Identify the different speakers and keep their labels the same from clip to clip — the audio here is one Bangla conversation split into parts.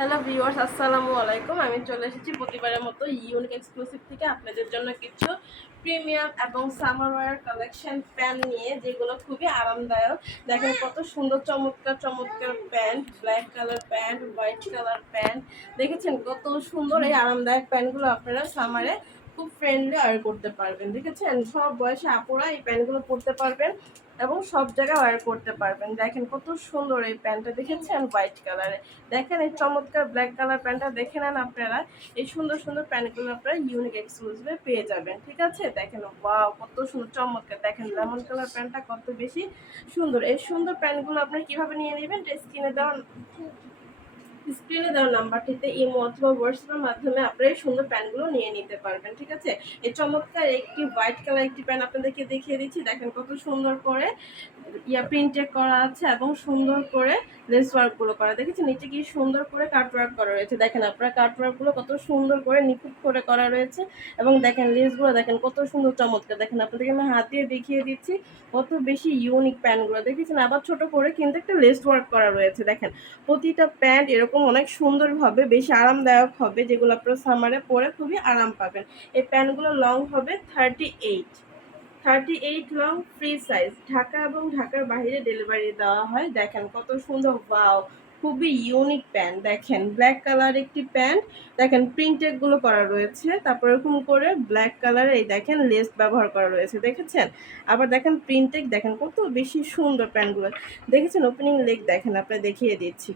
Speaker 1: হ্যালো ভিউয়ার্স, আসসালামু আলাইকুম। আমি চলে এসেছি প্রতিবারের মতো ইউনিক এক্সক্লুসিভ থেকে আপনাদের জন্য কিছু প্রিমিয়াম এবং সামার ওয়ার কালেকশন প্যান্ট নিয়ে, যেগুলো খুবই আরামদায়ক। দেখেন কত সুন্দর চমৎকার চমৎকার pant black colour pant white colour pant. দেখেছেন কত সুন্দর এই আরামদায়ক প্যান্টগুলো আপনারা সামারে খুব ফ্রেন্ডলি আর করতে পারবেন, দেখেছেন? সব বয়সে আপুরা এই প্যান্টগুলো পরতে পারবেন এবং সব জায়গায় ওয়ার করতে পারবেন। দেখেন কত সুন্দর এই প্যান্টটা, দেখেছেন? হোয়াইট কালারে দেখেন এই চমৎকার ব্ল্যাক কালার প্যান্টটা, দেখে নেন আপনারা। এই সুন্দর সুন্দর প্যান্টগুলো আপনারা ইউনিক এক্সক্লুসিভে পেয়ে যাবেন, ঠিক আছে? দেখেন বাহ কত সুন্দর, চমৎকার। দেখেন লেমন কালার প্যান্টটা কত বেশি সুন্দর। এই সুন্দর প্যান্টগুলো আপনারা কীভাবে নিয়ে নেবেন? স্ক্রিনে দেওয়া স্ক্রিনে দেওয়া নাম্বারটিতে ইমো অথবা হোয়াটসঅ্যাপের মাধ্যমে আপনারা এই সুন্দর প্যানগুলো নিয়ে নিতে পারবেন, ঠিক আছে? এই চমৎকার একটি হোয়াইট কালার একটি প্যান আপনাদেরকে দেখিয়ে দিচ্ছি। দেখেন কত সুন্দর করে ইয়া প্রিন্টে করা আছে এবং সুন্দর করে লেস ওয়ার্কগুলো করা। দেখেছেন? নিচে কি সুন্দর করে কাট ওয়ার্ক করা রয়েছে। দেখেন আপনারা কাট ওয়ার্কগুলো কত সুন্দর করে নিখুঁত করে করা রয়েছে। এবং দেখেন লেসগুলো দেখেন কত সুন্দর চমৎকার। দেখেন আপনাদেরকে আমি হাত দিয়ে দেখিয়ে দিচ্ছি কত বেশি ইউনিক প্যান্টগুলো দেখেছেন? আবার ছোট করে কিন্তু একটা লেস ওয়ার্ক করা রয়েছে। দেখেন, প্রতিটা প্যান্ট এরকম অনেক সুন্দরভাবে বেশি আরামদায়ক হবে, যেগুলো আপনারা সামারে পরে খুবই আরাম পাবেন। এই প্যান্টগুলো লং হবে thirty eight thirty eight long free size. Dhaka এবং ঢাকার বাইরে ডেলিভারি দেওয়া হয়। দেখেন কত সুন্দর ওয়াও খুবই ইউনিক প্যান্ট। দেখেন ব্ল্যাক কালার একটি প্যান্ট। দেখেন প্রিন্টেডগুলো করা রয়েছে। তারপর এরকম করে ব্ল্যাক কালার এই দেখেন লেস ব্যবহার করা রয়েছে। দেখেছেন? আবার দেখেন প্রিন্টেড দেখেন, কত বেশি সুন্দর প্যান্টগুলো দেখেছেন? ওপেনিং লেগ দেখেন আপনার দেখিয়ে দিচ্ছি।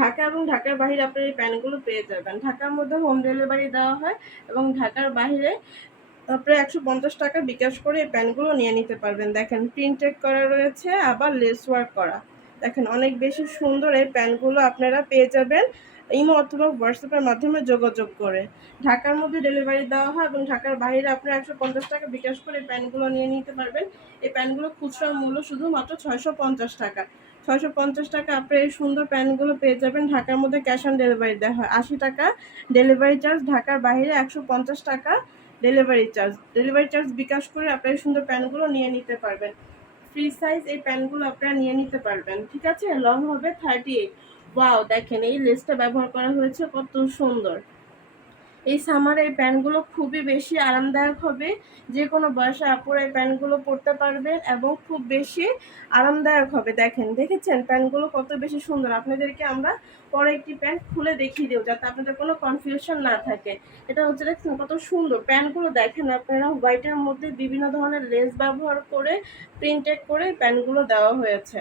Speaker 1: ঢাকা এবং ঢাকার বাইরে আপনার এই প্যান্টগুলো পেয়ে যাবেন। ঢাকার মধ্যে হোম ডেলিভারি দেওয়া হয় এবং ঢাকার বাইরে আপনার একশো পঞ্চাশ টাকা বিকাশ করে এই প্যান্টগুলো নিয়ে নিতে পারবেন। দেখেন প্রিন্টেড করা রয়েছে, আবার লেস ওয়ার্ক করা। দেখেন, অনেক বেশি সুন্দর এই প্যান্টগুলো আপনারা পেয়ে যাবেন ইমো অথবা হোয়াটসঅ্যাপের মাধ্যমে যোগাযোগ করে। ঢাকার মধ্যে ডেলিভারি দেওয়া হয় এবং ঢাকার বাইরে আপনারা একশো পঞ্চাশ টাকা বিকাশ করে প্যান্টগুলো নিয়ে নিতে পারবেন। এই প্যান্টগুলো খুচরা মূল্য শুধুমাত্র ছয়শো পঞ্চাশ টাকা। ছয়শো পঞ্চাশ টাকা আপনি এই সুন্দর প্যান্টগুলো পেয়ে যাবেন। ঢাকার মধ্যে ক্যাশ অন ডেলিভারি দেওয়া হয়। আশি টাকা ডেলিভারি চার্জ ঢাকার বাইরে একশো পঞ্চাশ টাকা delivery charge delivery charge bKash করে আপনারা সুন্দর প্যান্টগুলো নিয়ে নিতে পারবেন। ফ্রি সাইজ এই প্যান্টগুলো আপনারা নিয়ে নিতে পারবেন, ঠিক আছে? লং হবে থার্টি এইট ওয়াও দেখেন এই লেসটা ব্যবহার করা হয়েছে কত সুন্দর। এই সামারে এই প্যান্টগুলো খুবই বেশি আরামদায়ক হবে। যে কোনো বয়সে আপুরা এই প্যান্টগুলো পরতে পারবেন এবং খুব বেশি আরামদায়ক হবে। দেখেন, দেখেছেন প্যান্টগুলো কত বেশি সুন্দর। আপনাদেরকে আমরা পরে একটি প্যান্ট খুলে দেখিয়ে দেবো যাতে আপনাদের কোনো কনফিউশন না থাকে। এটা হচ্ছে দেখছেন কত সুন্দর। প্যান্টগুলো দেখেন আপনারা হোয়াইটের মধ্যে বিভিন্ন ধরনের লেস ব্যবহার করে প্রিন্টেড করে প্যান্টগুলো দেওয়া হয়েছে।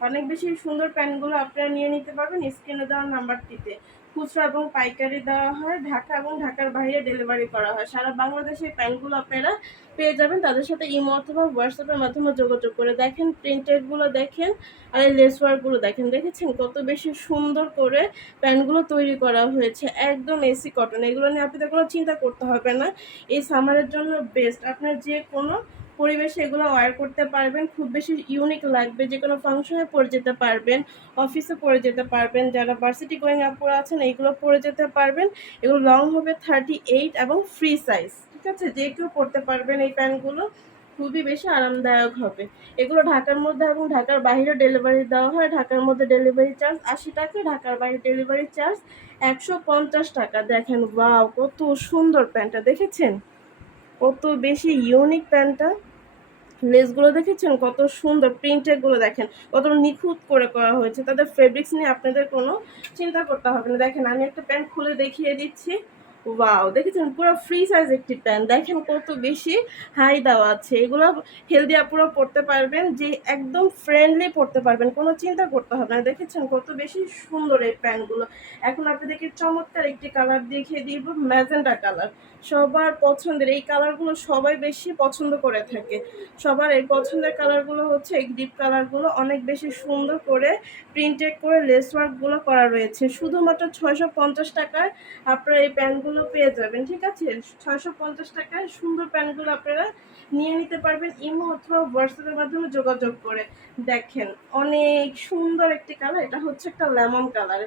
Speaker 1: অনেক বেশি সুন্দর প্যান্টগুলো আপনারা নিয়ে নিতে পারবেন স্ক্রিনে দেওয়ার নাম্বারটিতে খুচরা এবং পাইকারি দেওয়া হয়। ঢাকা এবং ঢাকার বাইরে ডেলিভারি করা হয়। সারা বাংলাদেশে প্যান্টগুলো আপনারা পেয়ে যাবেন। তাদের সাথে ইমো অথবা হোয়াটসঅ্যাপের মাধ্যমে যোগাযোগ করে দেখেন প্রিন্টেডগুলো দেখেন আর এই লেস ওয়ার্কগুলো দেখেন। দেখেছেন কত বেশি সুন্দর করে প্যান্টগুলো তৈরি করা হয়েছে। একদম এসি কটন এগুলো নিয়ে আপনাদের কোনো চিন্তা করতে হবে না। এই সামারের জন্য বেস্ট আপনার যে কোনো পরিবেশে এগুলো ওয়ার করতে পারবেন। খুব বেশি ইউনিক লাগবে। যে কোনো ফাংশনে পরে যেতে পারবেন অফিসে পরে যেতে পারবেন, যারা ভার্সিটি গোয়িং আপুরা আছেন, এইগুলো পরে যেতে পারবেন। এগুলো লং হবে থার্টি এইট এবং ফ্রি সাইজ ঠিক আছে? যে কেউ পরতে পারবেন এই প্যান্টগুলো খুবই বেশি আরামদায়ক হবে। এগুলো ঢাকার মধ্যে এবং ঢাকার বাইরে ডেলিভারি দেওয়া হয়। ঢাকার মধ্যে ডেলিভারি চার্জ আশি টাকা, ঢাকার বাইরে ডেলিভারি চার্জ একশো পঞ্চাশ টাকা। দেখেন বাও কত সুন্দর প্যান্টটা, দেখেছেন? কত বেশি ইউনিক প্যান্টটা। লেসগুলো দেখেছেন? কত সুন্দর প্রিন্টেডগুলো দেখেন। কত নিখুঁত করে করা হয়েছে। তাদের ফেব্রিক্স নিয়ে আপনাদের কোনো চিন্তা করতে হবে না। দেখেন, আমি একটা প্যান্ট খুলে দেখিয়ে দিচ্ছি। ওয়াও দেখেছেন? পুরো ফ্রি সাইজ একটি প্যান্ট দেখেন কত বেশি হাই দেওয়া আছে। এগুলো হেলদি আপুরা পড়তে পারবেন, যে একদম ফ্রেন্ডলি পড়তে পারবেন। কোনো চিন্তা করতে হবে না। দেখেছেন কত বেশি সুন্দর এই প্যান্টগুলো এখন আপনাদেরকে চমৎকার একটি কালার দেখিয়ে দিব ম্যাজেন্ডা কালার সবার পছন্দের, এই কালারগুলো সবাই বেশি পছন্দ করে থাকে। সবার এই পছন্দের কালারগুলো হচ্ছে এই ডিপ কালারগুলো অনেক বেশি সুন্দর করে প্রিন্টেড করে লেস ওয়ার্কগুলো করা রয়েছে। শুধুমাত্র ছয়শো পঞ্চাশ টাকায় আপনারা এই প্যান্টগুলো পেয়ে যাবেন, ঠিক আছে? ছয়শো পঞ্চাশ টাকায় সুন্দর প্যান্টগুলো আপনারা নিয়ে নিতে পারবেন ইমো অথবা হোয়াটসঅ্যাপের মাধ্যমে যোগাযোগ করে। দেখেন, অনেক সুন্দর একটি কালার এটা হচ্ছে একটা লেমন কালার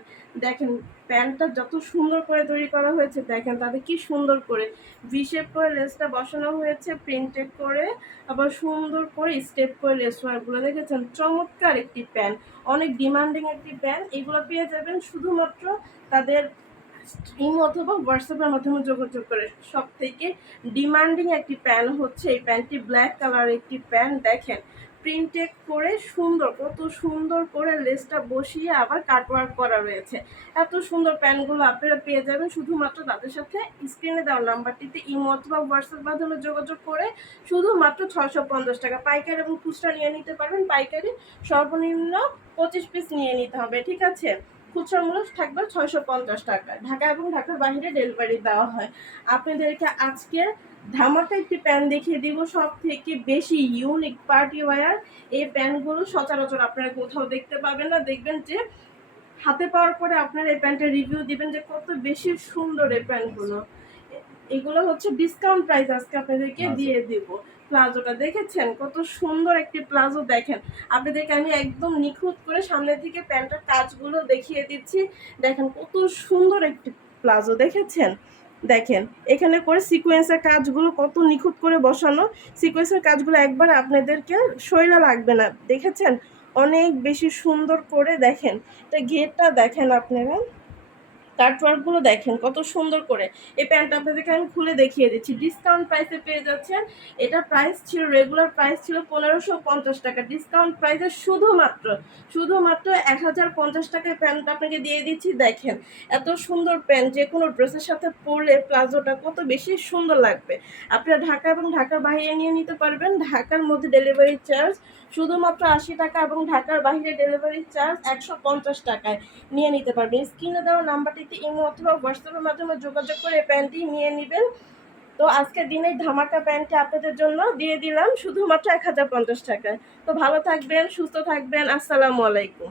Speaker 1: দেখেন, প্যান্টটা যত সুন্দর করে তৈরি করা হয়েছে, দেখেন তাতে কি সুন্দর করে ভিশেপ করে লেসটা বসানো হয়েছে প্রিন্টেড করে, আবার সুন্দর করে স্টেপ করে লেস দেখেছেন? চমৎকার একটি প্যান্ট, অনেক ডিমান্ডিং একটি প্যান্ট, এগুলো পেয়ে যাবেন শুধুমাত্র তাদের ইমো অথবা হোয়াটসঅ্যাপের মাধ্যমে যোগাযোগ করে। সব থেকে ডিমান্ডিং একটি প্যান্ট হচ্ছে এই প্যান্টটি ব্ল্যাক কালার একটি প্যান্ট দেখেন প্রিন্টেড করে সুন্দর, কত সুন্দর করে লেসটা বসিয়ে আবার কাটওয়ার্ক করা রয়েছে। এত সুন্দর প্যান্টগুলো আপনারা পেয়ে যাবেন শুধুমাত্র তাদের সাথে স্ক্রিনে দেওয়ার নাম্বারটিতে ইমো অথবা হোয়াটসঅ্যাপ মাধ্যমে যোগাযোগ করে শুধুমাত্র ছশো পঞ্চাশ টাকা পাইকারি এবং খুচরা নিয়ে নিতে পারবেন। পাইকারি সর্বনিম্ন পঁচিশ পিস নিয়ে নিতে হবে, ঠিক আছে? খুচরা মূল্য থাকবে ছয়শো পঞ্চাশ টাকা। ঢাকা এবং ঢাকার বাইরে ডেলিভারি দেওয়া হয়। আপনাদেরকে আজকে ধামাকা একটি প্যান দেখিয়ে দিব। সব থেকে বেশি ইউনিক পার্টি ওয়ার এই প্যানগুলো সচরাচর আপনারা কোথাও দেখতে পাবেন না। দেখবেন যে হাতে পাওয়ার পরে আপনারা এই প্যান্টের রিভিউ দিবেন যে কত বেশি সুন্দর এই প্যান্টগুলো এগুলো হচ্ছে ডিসকাউন্ট প্রাইস আজকে আপনাদেরকে
Speaker 2: আচ্ছা।
Speaker 1: দিয়ে দিব। প্লাজোটা দেখেছেন? কত সুন্দর একটি প্লাজো দেখেন। আপনাদেরকে আমি একদম নিখুঁত করে সামনে থেকে প্যান্টের কাজগুলো দেখিয়ে দিচ্ছি। দেখেন কত সুন্দর একটি প্লাজো দেখেছেন? দেখেন এখানে করে সিকোয়েন্সের কাজগুলো কত নিখুঁত করে বসানো। সিকোয়েন্সের কাজগুলো একবার আপনাদেরকে শরীরে লাগবে না দেখেছেন? অনেক বেশি সুন্দর করে দেখেন। এটা গেটটা দেখেন আপনারা। কাটওয়ার্কগুলো দেখেন, কত সুন্দর করে। এই প্যান্টটা আপনাদেরকে আমি খুলে দেখিয়ে দিচ্ছি। ডিসকাউন্ট প্রাইসে পেয়ে যাচ্ছেন। এটা প্রাইস ছিল রেগুলার প্রাইস ছিল পনেরোশো পঞ্চাশ টাকা। ডিসকাউন্ট প্রাইসে শুধুমাত্র শুধুমাত্র এক হাজার পঞ্চাশ টাকায় প্যান্টটা আপনাকে দিয়ে দিচ্ছি। দেখেন, এত সুন্দর প্যান্ট। যে কোনো ড্রেসের সাথে পরলে প্লাজোটা কত বেশি সুন্দর লাগবে। আপনারা ঢাকা এবং ঢাকার বাইরে নিয়ে নিতে পারবেন। ঢাকার মধ্যে ডেলিভারি চার্জ শুধুমাত্র আশি টাকা এবং ঢাকার বাইরে ডেলিভারি চার্জ একশো পঞ্চাশ টাকায়। নিয়ে নিতে পারবেন। স্ক্রিনে দেওয়া নাম্বারটিতে ইমো অথবা হোয়াটসঅ্যাপের মাধ্যমে যোগাযোগ করে প্যান্টটি নিয়ে নেবেন। তো আজকের দিনে ধামাকা প্যান্টটি আপনাদের জন্য দিয়ে দিলাম শুধুমাত্র এক হাজার পঞ্চাশ টাকায়। তো ভালো থাকবেন, সুস্থ থাকবেন। আসসালামু আলাইকুম।